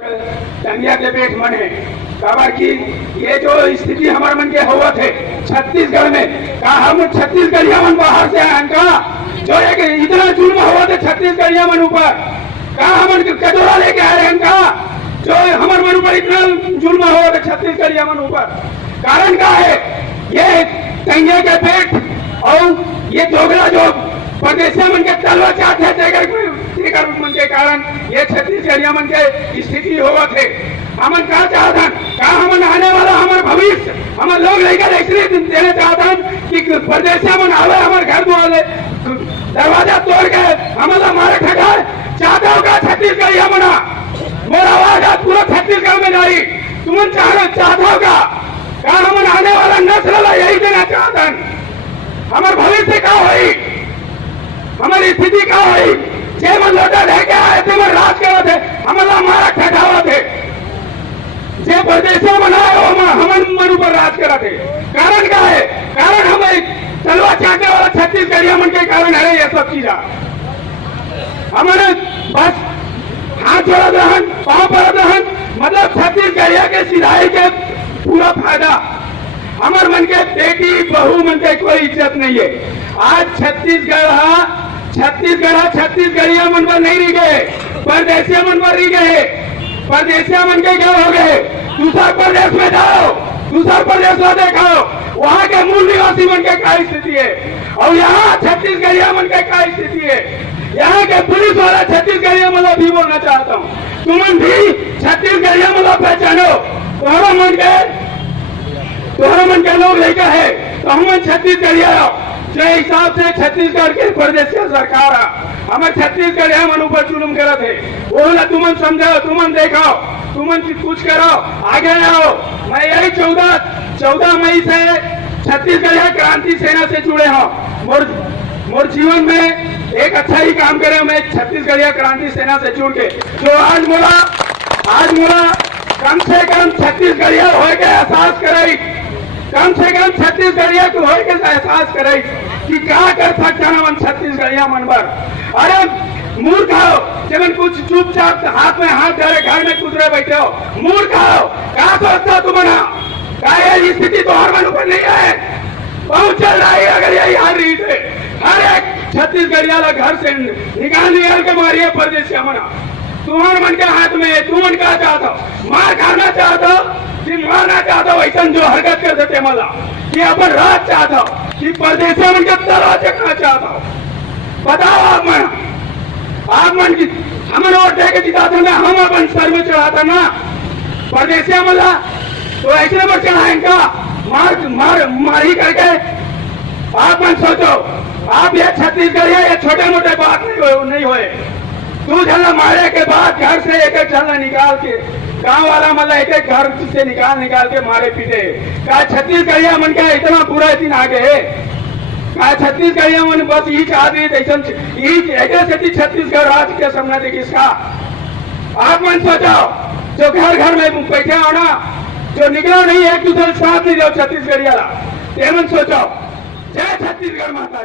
दंगिया के पेट मन है काबर की ये जो स्थिति हमारे मन के हुआ थे छत्तीसगढ़ में का हम छत्तीसगढ़िया मन बाहर से आए का जो एक इतना जुल्म हुआ थे छत्तीसगढ़िया मन ऊपर का हम कटोरा लेके आ रहे हैं का जो हमारे मन ऊपर इतना जुल्म हुआ था छत्तीसगढ़िया मन ऊपर कारण क्या है ये दंगिया के पेट और ये दोगला जो परदेशिया मन के तलवा चाहते हैं मन के कारण ये छत्तीसगढ़िया मन के स्थिति होगा थे हमन क्या चाहता का हमन आने वाला हमारे भविष्य हमारे लोग लेकर इसलिए देना चाहता कि परदेशिया मन आवे हमारे घर द्वारे दरवाजा तोड़ के हमारा मारे ठगा चाहता होगा छत्तीसगढ़िया मना मेरा आवाज आज पूरा छत्तीसगढ़ में जारी तुम चाहता होगा का हमन आने वाला नस्ल यही देना चाहता हमारे भविष्य क्या हुई हमारी स्थिति क्या हुई जे मन लोटा लेके आए थे मन राज करा थे हमारा मारा ठठावा थे जे परदेशों बनाए हमन मन ऊपर राज करा थे कारण क्या है कारण हम तलवा चाटने वाला छत्तीसगढ़िया मन के कारण है ये सब चीजा हमारे बस हाथ जोड़ा रहन पाँव पर रहन मतलब छत्तीसगढ़िया के सिधाई के पूरा फायदा हमारे मन के बेटी बहू मन के कोई इज्जत नहीं है आज छत्तीसगढ़िया मन पर नहीं रह गए परदेशिया मन पर रह गए परदेशिया मन के क्या हो गए दूसरा प्रदेश में जाओ दूसरा प्रदेश में देखाओ वहाँ के मूल निवासी मन के क्या स्थिति है और यहाँ छत्तीसगढ़िया मन के क्या स्थिति है यहाँ के पुलिस वाला छत्तीसगढ़िया मतलब भी बोलना चाहता हूँ तुम भी छत्तीसगढ़िया मतलब पहचानो तुम्हारा मन के लोग लेकर है तो हम छत्तीसगढ़िया जो हिसाब से छत्तीसगढ़ के प्रदेश सरकार हमें छत्तीसगढ़ मन ऊपर जुलूम करे थे वो ना तुमन समझाओ तुमन देखाओ तुमन कुछ करो आगे आओ मैं यही 14 मई से छत्तीसगढ़ क्रांति सेना से जुड़े हूँ मोर जीवन में एक अच्छा ही काम करे मैं छत्तीसगढ़ क्रांति सेना से जुड़ के जो आज मोला कम से कम छत्तीसगढ़िया हो के एहसास करे कम से कम छत्तीसगढ़िया को हो के एहसास करे कि क्या कर सकता ना मन छत्तीसगढ़िया मन पर अरे मूर्ख हो जब कुछ चुपचाप हाथ में हाथ धरे घर में कुछ बैठे हो मूर्ख हो क्या सोचता तुम्हारा क्या ये स्थिति तो हर मन ऊपर नहीं है बहुत चल रहा है अगर यही हाल रही थे हर एक छत्तीसगढ़िया घर से निकाल के मारिए परदेशिया मना तुम्हारे मन के हाथ में तुम मन क्या चाहता हो मार खाना चाहता हो कि मारना चाहता हो ऐसा जो हरकत कर देते मला कि अपन राज चाहता हो कि परदेशिया मन के तलवा चखना चाहता हो बताओ आप मन की हमन वोट दे के जिताते ना हम अपन सर में चढ़ाता ना परदेशिया मला तो ऐसे पर चढ़ाएंगे मार ही करके आप मन सोचो आप ये छत्तीसगढ़ ये छोटे मोटे बात नहीं हुए तू झल्ला मारे के बाद घर से एक झल्ला निकाल के गांव वाला मतलब एक घर से निकाल के मारे पीटे का छत्तीसगढ़िया मन का इतना बुरा दिन आ गए का छत्तीसगढ़िया मन बस यही चाहती है छत्तीसगढ़ राज्य के सामने देख इसका आप मन सोचो जो घर में बैठे हो ना जो निकलो नहीं एक दूसरे साथ नहीं जाओ छत्तीसगढ़िया मन सोचो जय छत्तीसगढ़ माता